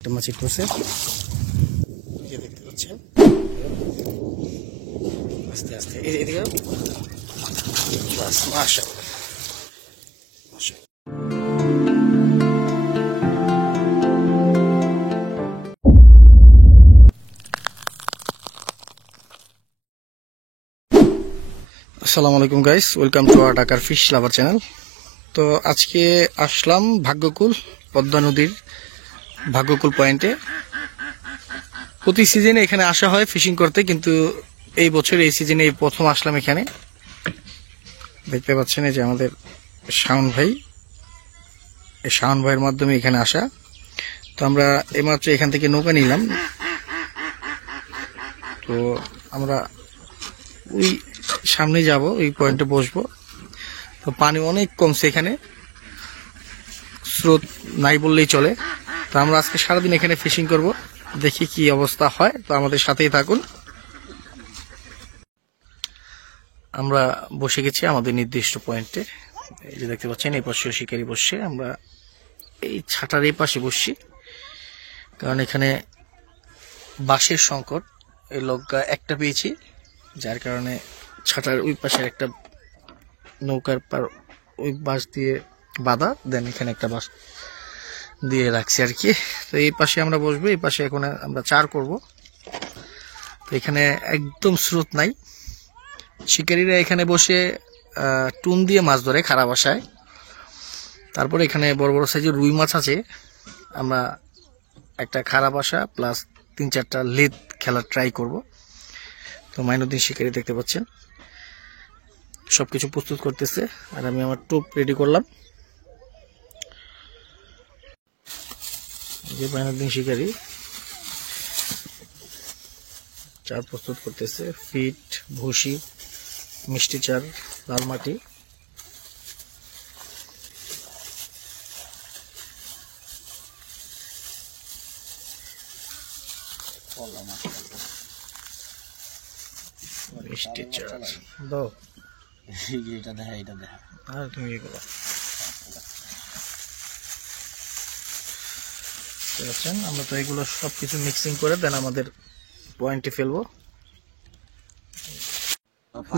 একটা মাছ করছে দেখতে পাচ্ছেন আস্তে আস্তে এদিকে মাশাআল্লাহ আসসালামু আলাইকুম গাইস, ওয়েলকাম টু আওয়ার ঢাকার ফিশ লাভার চ্যানেল। তো আজকে আসলাম ভাগ্যকুল পদ্মা নদীর ভাগ্যকুল পয়েন্টে। প্রতি সিজনে এখানে আসা হয় ফিশিং করতে, কিন্তু এই বছর এই সিজনে এই প্রথম আসলাম এখানে। দেখতে পাচ্ছেন এই যে আমাদের শাওন ভাই, এই শাওন ভাইয়ের মাধ্যমে এখানে আসা। তো আমরা এইমাত্র এখান থেকে নৌকা নিলাম। তো আমরা ওই সামনে যাব, ওই পয়েন্টে বসবো। তো পানি অনেক কমছে এখানে, স্রোত নাই বললেই চলে। তো আমরা আজকে সারাদিন এখানে ফিশিং করব, দেখি কি অবস্থা হয়। তো আমাদের সাথেই থাকুন। আমরা বসে গেছি আমাদের নির্দিষ্ট পয়েন্টে। এই যে দেখতে পাচ্ছেন এই পাশে শিকারি বসছে, আমরা এই ছাটার এই পাশে বসছি, কারণ এখানে বাঁশের সংকট। এই লগ্গা একটা পেয়েছি, যার কারণে ছাটার ওই পাশের একটা নৌকার পার ওই বাঁশ দিয়ে বাঁধা, দেন এখানে একটা বাঁশ দিয়ে রাখছি আর কি। তো এই পাশে আমরা বসবো, এই পাশে এখন আমরা চার করব। তো এখানে একদম স্রোত নাই, শিকারীরা এখানে বসে টুন দিয়ে মাছ ধরে খারাপ আসায়। তারপর এখানে বড় বড় সাইজের রুই মাছ আছে। আমরা একটা খারাপ আসা প্লাস 3-4টা লেদ খেলা ট্রাই করব। তো মাইনুদ্দিন শিকারী দেখতে পাচ্ছেন সবকিছু প্রস্তুত করতেছে, আর আমি আমার টোপ রেডি করলাম। যে মাইনুদ্দিন শিকারী চার প্রস্তুত করতেছে, ফিট, ভুসি, মিষ্টি চার, লাল মাটি। মিষ্টি চার দাও, এটা দেখা, এটা দেখা, আর তুমি এগুলো বুঝছেন। আমরা তো এগুলো সবকিছু মিক্সিং করে দেন আমাদের পয়েন্টে ফেলবো।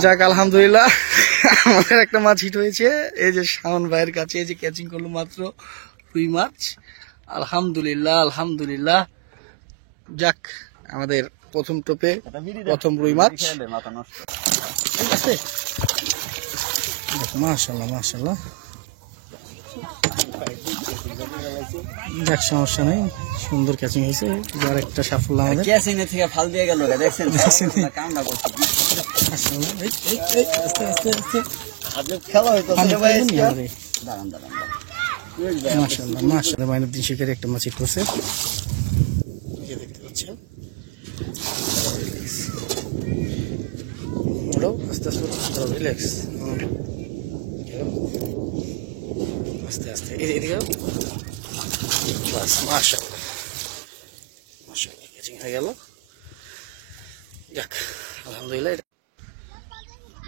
যাক আলহামদুলিল্লাহ, আমাদের একটা মাছ হিট হয়েছে। এই যে শাওন ভাইয়ের কাছে এই যে ক্যাচিং করলো মাত্র রুই মাছ। আলহামদুলিল্লাহ আলহামদুলিল্লাহ, যাক আমাদের প্রথম টোপে প্রথম রুই মাছ। ঠিক আছে, মাশাআল্লাহ মাশাআল্লাহ, যাক সমস্যা নেই, সুন্দর ক্যাচিং হয়েছে। যার একটা সাফল্য আমাদের ক্যাচিং এর থেকে ফাল দিয়ে গেল, দেখছেন কামটা করছে। আস্তে আস্তে আস্তে আজব খেলা হইতো ভাই। দাঁড়ান দাঁড়ান, মাশাআল্লাহ মাশাআল্লাহ, মাইনুদ্দিন শিকারী একটা মাছ হিট করছে, দেখতে পাচ্ছেন। আস্তে আস্তে রিল্যাক্স, আস্তে আস্তে এদিকে বাস। মাশাআল্লাহ মাশাআল্লাহ, ক্যাচিং হয়ে গেল। যাক আলহামদুলিল্লাহ।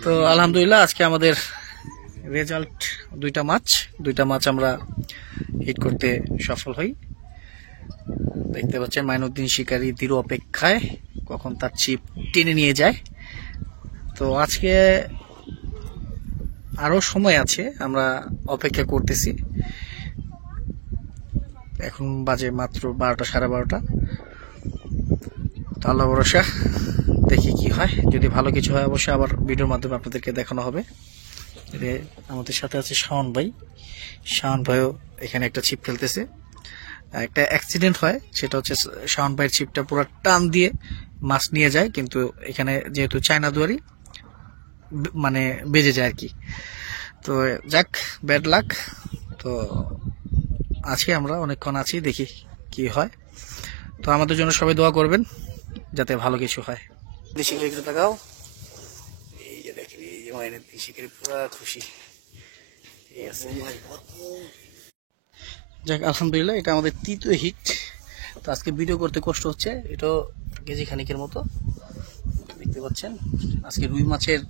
তো আলহামদুলিল্লাহ আজকে আমাদের রেজাল্ট দুইটা মাছ আমরা হিট করতে সফল হই। দেখতে পাচ্ছেন মাইনুদ্দিন শিকারী দৃঢ় অপেক্ষায় কখন তার ছিপ টেনে নিয়ে যায়। তো আজকে আরো সময় আছে, আমরা অপেক্ষা করতেছি। এখন বাজে মাত্র 12টা, 12:30। তো আল্লাহ ভরসা, দেখি কি হয়। যদি ভালো কিছু হয় অবশ্যই আবার ভিডিওর মাধ্যমে আপনাদেরকে দেখানো হবে। আমাদের সাথে আছে শাওন ভাই, শাওন ভাইও এখানে একটা ছিপ ফেলতেছে। একটা অ্যাক্সিডেন্ট হয়, সেটা হচ্ছে শাওন ভাইয়ের ছিপটা পুরো টান দিয়ে মাছ নিয়ে যায়, কিন্তু এখানে যেহেতু চায়না দুয়ারি মানে বেজে যায় আর কি। তো যাক, ব্যাড লাক। তো আছি আমরা, অনেকক্ষণ আছি, দেখি কি হয়। তো আমাদের জন্য সবাই দোয়া করবেন যাতে ভালো কিছু হয়। শিকারি তাকাও, এই যে দেখি শিকারি পুরা খুশি। ঠিক আছে, যাক আলহামদুলিল্লাহ, এটা আমাদের তৃতীয় হিট। তো আজকে ভিডিও করতে কষ্ট হচ্ছে, এটাও কেজি খানিকের মতো। দেখতে পাচ্ছেন আজকে রুই মাছের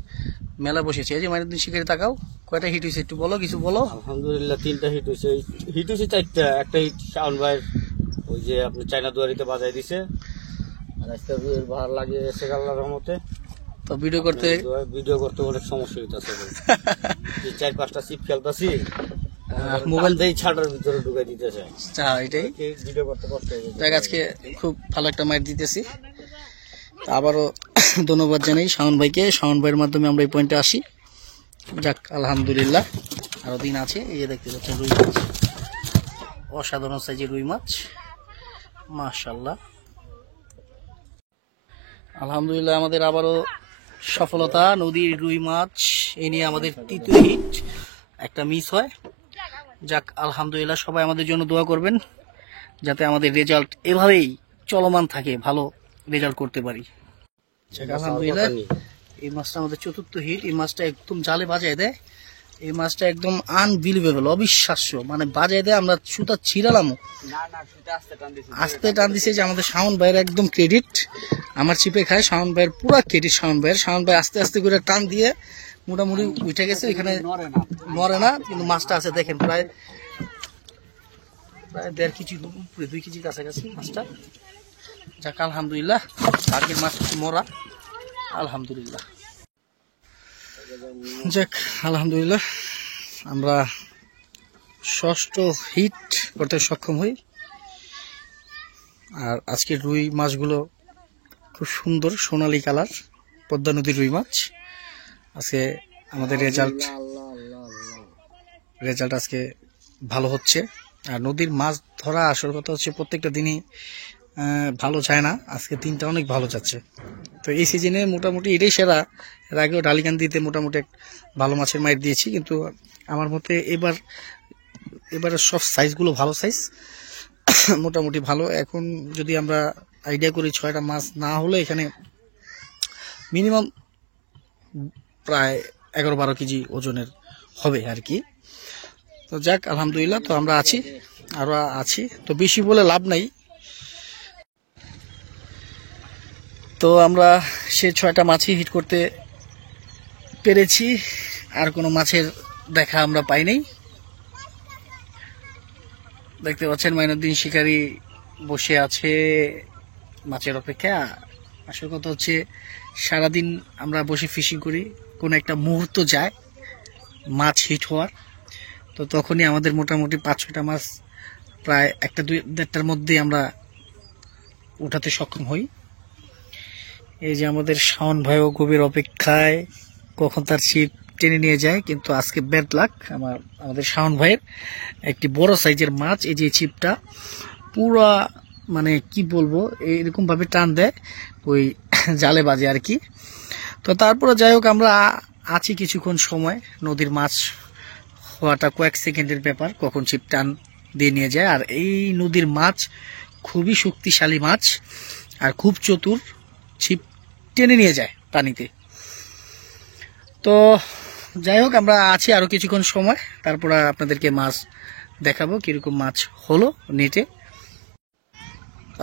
মেলা বসেছে। এই যে মাইনুদ্দিন শিকারী তাকাও, কয়টা হিট হয়েছে একটু বলো, কিছু বলো। আলহামদুলিল্লাহ 3টা হিট হয়েছে, 4টা। একটা হিট শাওন ভাইয়ের, ওই যে আপনি চায়না দুয়ারিতে বাজাই দিছে, আর আজকে রুইয়ের বাহার লাগিয়ে এসে আল্লাহর রহমতে। তো ভিডিও করতে অনেক সমস্যা হইতেছে। 4-5টা চিপ খেলতেছি, মোবাইল দিয়ে ছাটার ভিতরে ঢুকাই দিতেছে। এটাই ভিডিও করতে কষ্ট হয়ে দেখ, আজকে খুব ভালো একটা মাইট দিতেছি। তো আবারও ধন্যবাদ জানাই শাওন ভাইকে। শাওন ভাইয়ের মাধ্যমে আমরা এই পয়েন্টে আসি। যাক আলহামদুলিল্লাহ, আরো দিন আছে। এই যে দেখতে পাচ্ছেন রুই মাছ, অসাধারণ সাইজের রুই মাছ, মাশাআল্লাহ। আলহামদুলিল্লাহ, আমাদের আবারও সফলতা। নদীর রুই মাছ এই নিয়ে আমাদের তৃতীয় হিট, একটা মিস হয়। যাক আলহামদুলিল্লাহ, সবাই আমাদের জন্য দোয়া করবেন যাতে আমাদের রেজাল্ট এভাবেই চলমান থাকে, ভালো রেজাল্ট করতে পারি। যাক আলহামদুলিল্লাহ, এই মাছটা আমাদের চতুর্থ হিট। এই মাছটা একদম জালে বাজায় দেয়। এই মাছটা একদম আনবিলিভেবল, অবিশ্বাস্য, মানে বাজায় দেয়। আমরা সুতা ছিড়ালামও, আস্তে টান দিছে। যে আমাদের শাওন ভাইয়ের একদম ক্রেডিট, আমার চিপে খায় শাওন ভাইয়ের পুরো ক্রেডিট। শাওন ভাই আস্তে আস্তে করে টান দিয়ে মোটামুটি উঠে গেছে। এখানে নড়ে না, কিন্তু মাছটা আছে দেখেন, প্রায় 1.5 কেজি উপরে, 2 কেজির কাছাকাছি মাছটা। যাক আলহামদুলিল্লাহ, আগের মাছ মরা, আলহামদুলিল্লাহ। যাক আলহামদুলিল্লাহ, আমরা 6ষ্ঠ হিট করতে সক্ষম হই। আর আজকের রুই মাছগুলো খুব সুন্দর সোনালী কালার, পদ্মা নদীর রুই মাছ। আজকে আমাদের রেজাল্ট আজকে ভালো হচ্ছে। আর নদীর মাছ ধরা আসল কথা হচ্ছে প্রত্যেকটা দিনই ভালো যায় না, আজকে দিনটা অনেক ভালো যাচ্ছে। তো এই সিজনে মোটামুটি এটাই সেরা। এর আগেও ডালিকান্দিতে মোটামুটি ভালো মাছের মাইট দিয়েছি, কিন্তু আমার মতে এবারে সব সাইজগুলো ভালো সাইজ, মোটামুটি ভালো। এখন যদি আমরা আইডিয়া করি 6টা মাছ না হলে এখানে মিনিমাম প্রায় 11-12 কেজি ওজনের হবে আর কি। তো যাক আলহামদুলিল্লাহ, তো আমরা আছি, আরো আছি। তো বেশি বলে লাভ নাই। তো আমরা সে 6টা মাছই হিট করতে পেরেছি, আর কোনো মাছের দেখা আমরা পাই নাই। দেখতে পাচ্ছেন মাইনুদ্দিন শিকারী বসে আছে মাছের অপেক্ষা। আসল কথা হচ্ছে সারাদিন আমরা বসে ফিশিং করি, কোনো একটা মুহূর্ত যায় মাছ হিট হওয়ার, তো তখনই আমাদের মোটামুটি 5-6টা মাছ প্রায় 1-2-1.5টার মধ্যে আমরা উঠাতে সক্ষম হই। এই যে আমাদের শাওন ভাইও গভীর অপেক্ষায়, কখন তার ছিপ টেনে নিয়ে যায়। কিন্তু আজকে ব্যাড লাক, আমাদের শাওন ভাইয়ের একটি বড় সাইজের মাছ। এই যে ছিপটা পুরা, মানে কি বলবো, এরকম ভাবে টান দেয় ওই জালে বাজে আর কি। তো তারপরে যাই হোক, আমরা আছি কিছুক্ষণ সময়। নদীর মাছ হওয়াটা কয়েক সেকেন্ডের ব্যাপার, কখন ছিপ টান দিয়ে নিয়ে যায়। আর এই নদীর মাছ খুবই শক্তিশালী মাছ, আর খুব চতুর, ছিপ টেনে নিয়ে যায় পানিতে। তো যাই হোক, আমরা আছি আরো কিছুক্ষণ সময়, তারপর আপনাদেরকে মাছ দেখাবো কিরকম মাছ হলো নেটে।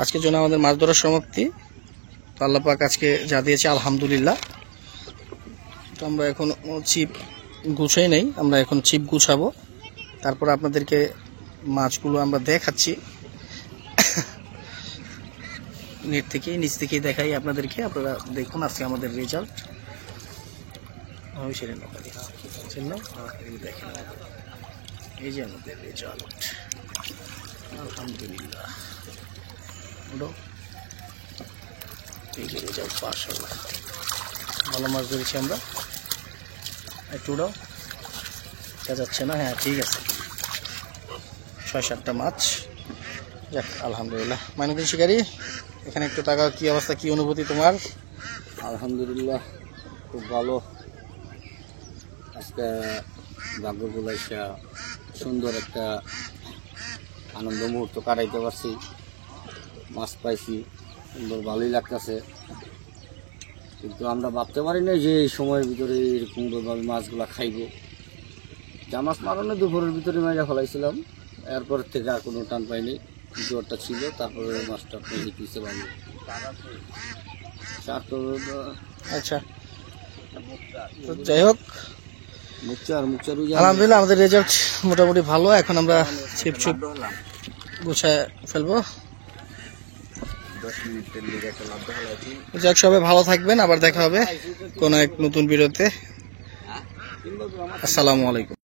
আজকের জন্য আমাদের মাছ ধরার সমাপ্তি। আল্লাহ পাক আজকে যা দিয়েছে আলহামদুলিল্লাহ। তো আমরা এখন ছিপ গুছাই নেই, আমরা এখন ছিপ গুছাবো, তারপর আপনাদেরকে মাছগুলো আমরা দেখাচ্ছি নেট থেকে, নিচ থেকে দেখাই আপনাদেরকে। আপনারা দেখুন আজকে আমাদের রেজাল্ট। দেখেন এই যে আমাদের রেজাল্ট, আলহামদুলিল্লাহ। এই যে রেজাল্ট, মাশাআল্লাহ, ভালো মাছ ধরেছি আমরা। একটু উড়াও, দেখা যাচ্ছে না? হ্যাঁ ঠিক আছে, 6-7টা মাছ। যাক আলহামদুলিল্লাহ। মাইনুদ্দিন শিকারী, এখানে একটু টাকা, কি অবস্থা, কি অনুভূতি তোমার? আলহামদুলিল্লাহ, খুব ভালো। আজকে ভাগ্যগুলো সুন্দর একটা আনন্দ মুহূর্ত কাটাইতে পারছি, মাছ পাইছি, সুন্দর ভালোই লাগতেছে। কিন্তু আমরা ভাবতে পারি না যে এই সময়ের ভিতরে এরকমভাবে মাছগুলা খাইব। যা মাছ মারানো দুপুরের ভিতরে মাইরা ফেলাইছিলাম, এরপর থেকে আর কোনো টান পাইনি। জ্বরটা ছিল, তারপরে মাছটা হিট দিতে পারি। আচ্ছা, যাই হোক আলহামদুলিল্লাহ, আমাদের রেজাল্ট মোটামুটি ভালো। এখন আমরা ছিপ গুছায় ফেলবো। 10 মিনিটের লিগে একটা লাভ দেখালাইছি। যাক, সবাই ভালো থাকবেন, আবার দেখা হবে কোনো এক নতুন ভিডিওতে। আসসালামু আলাইকুম।